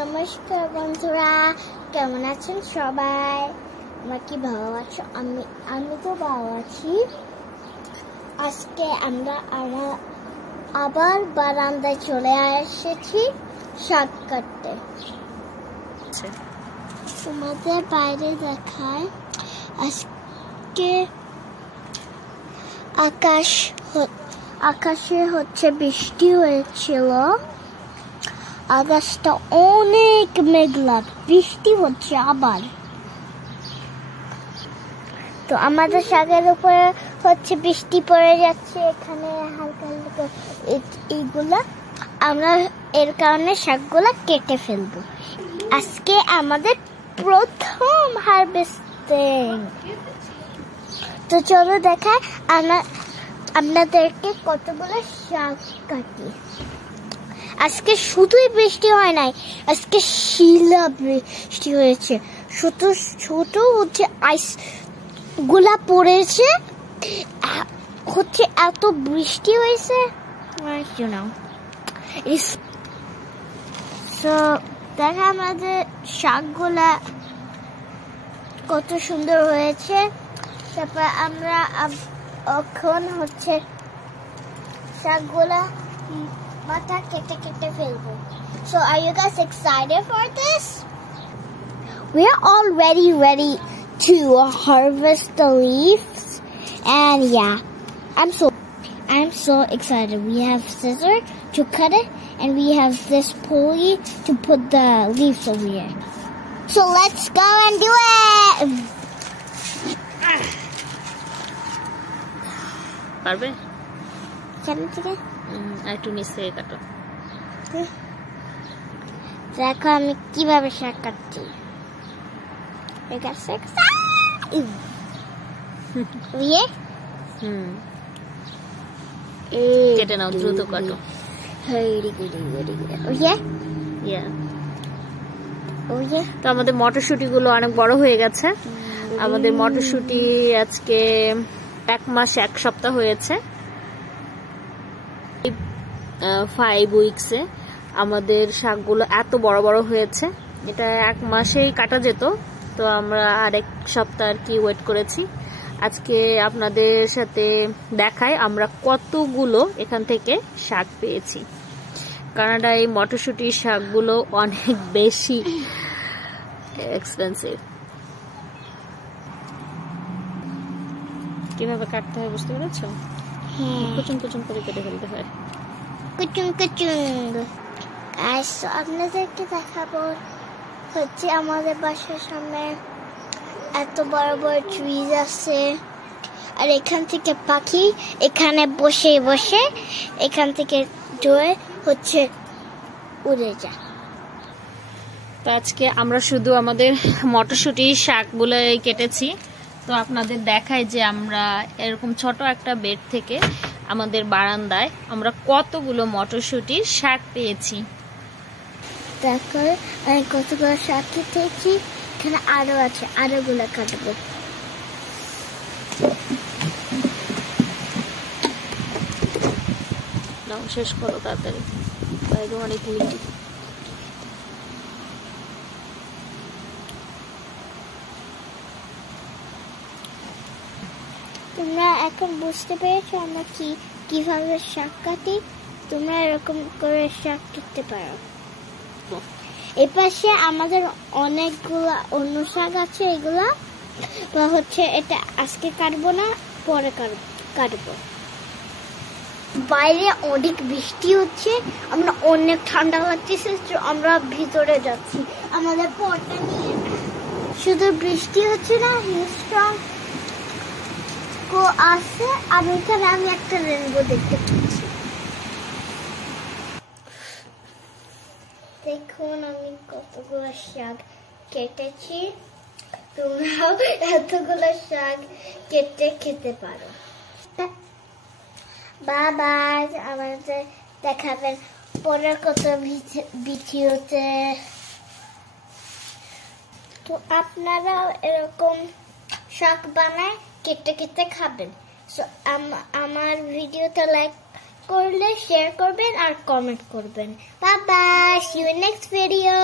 নমস্কার বন্ধুরা, কেমন আছেন সবাই? আমার কি ভালো আছো? আমি তো ভালো আছি। আজকে আমরা আবার বারান্দায় চলে এসেছি শাক কাটতে। তোমাদের বাইরে দেখায় আজকে আকাশে হচ্ছে বৃষ্টি হয়েছিল। আকাশটা অনেক মেঘলা, বৃষ্টি হচ্ছে আবার। তো আমাদের শাকের উপরে হচ্ছে বৃষ্টি পড়ে যাচ্ছে, এখানে হালকা হালকা এইগুলা আমরা এর কারণে শাকগুলা কেটে ফেলবো। আজকে আমাদের প্রথম হারভেস্টিং। তো চলো দেখায় আপনাদেরকে কতগুলো শাক কাটি। আজকে শুধুই বৃষ্টি হয় নাই, আজকে শিলা বৃষ্টি হয়েছে। ছোট ছোট হচ্ছে আইস গুলা পড়েছে, হচ্ছে এত বৃষ্টি হয়েছে। দেখা আমাদের শাকগুলা কত সুন্দর হয়েছে। তারপর আমরা এখন হচ্ছে শাকগুলা মাথা কেটে ফেলবো। So are you guys excited for this? We are already ready to harvest the leaves, and yeah, I'm so excited. We have scissors to cut it, and we have this pulley to put the leaves over here. So let's go and do it. পারবে? ঠিক একটু নিচ থেকে কাটো। দেখো আমি কিভাবে শাক কাটছি। কেটে নাও, দ্রুত কাটো। তো আমাদের মটরশুঁটি গুলো অনেক বড় হয়ে গেছে। আমাদের মটরশুঁটি আজকে 1 মাস 1 সপ্তাহ হয়েছে। 5 উইকসে আমাদের শাকগুলো এত বড় বড় হয়েছে। এটা 1 মাসেই কাটা যেত, তো আমরা আরেক সপ্তাহ আর কি ওয়েট করেছি। আজকে আপনাদের সাথে দেখাই আমরা কতগুলো এখান থেকে শাক পেয়েছি। কানাডায় মটরশুঁটির শাকগুলো অনেক বেশি এক্সপেন্সিভ। কিভাবে কাটতে হয় বুঝতে পেরেছো? কুচুম কুচুম করে কেটে ফেলতে হয়। আপনাদেরকে দেখাবো হচ্ছে আমাদের বাসার সামনে এত বড় বড় ট্রিজ আছে, আর এখান থেকে পাখি এখানে বসে বসে এখান থেকে জোরে হচ্ছে উড়ে যায়। তো আজকে আমরা শুধু আমাদের মটরশুঁটি শাকগুলো কেটেছি। তো আপনাদের দেখাই যে আমরা এরকম ছোট একটা বেড থেকে আমাদের বারান্দায় আমরা কতগুলো মটরশুঁটির শাক পেয়েছি। দেখো আমি কতগুলো শাক কেটেছি, এখানে আরো আছে, আরো গুলো কাটবো। নাও শেষ করো তাড়াতাড়ি, বাইরে অনেক মিষ্টি। তোমরা এখন বুঝতে পেরেছো আমরা কিভাবে শাক কাটি। তোমরা এরকম করে শাক কাটতে পারো। এই পাশে আমাদের অনেকগুলা অন্য শাক আছে, এগুলা হচ্ছে এটা আজকে কাটবো না, পরে কাটবো। বাইরে অনেক বৃষ্টি হচ্ছে, আমরা অনেক ঠান্ডা লাগতেছে, আমরা ভিতরে যাচ্ছি আমাদের পটটা নিয়ে। শুধু বৃষ্টি হচ্ছে না, হিস্ট্রং আছে, আর ওইখানে আমি একটা রেনবো দেখতে পাচ্ছি। দেখুন আমি কতগুলো শাক কেটেছি, তোমরাও এতগুলো শাক কেটে খেতে পারো। বাবা আমাদের দেখাবেন পরের কত ভিডিওতে। তো আপনারাও এরকম শাক বানায় কেটে কেটে খাবেন। সো আমার ভিডিওতে লাইক করলে শেয়ার করবেন আর কমেন্ট করবেন। Bye bye, see you next video.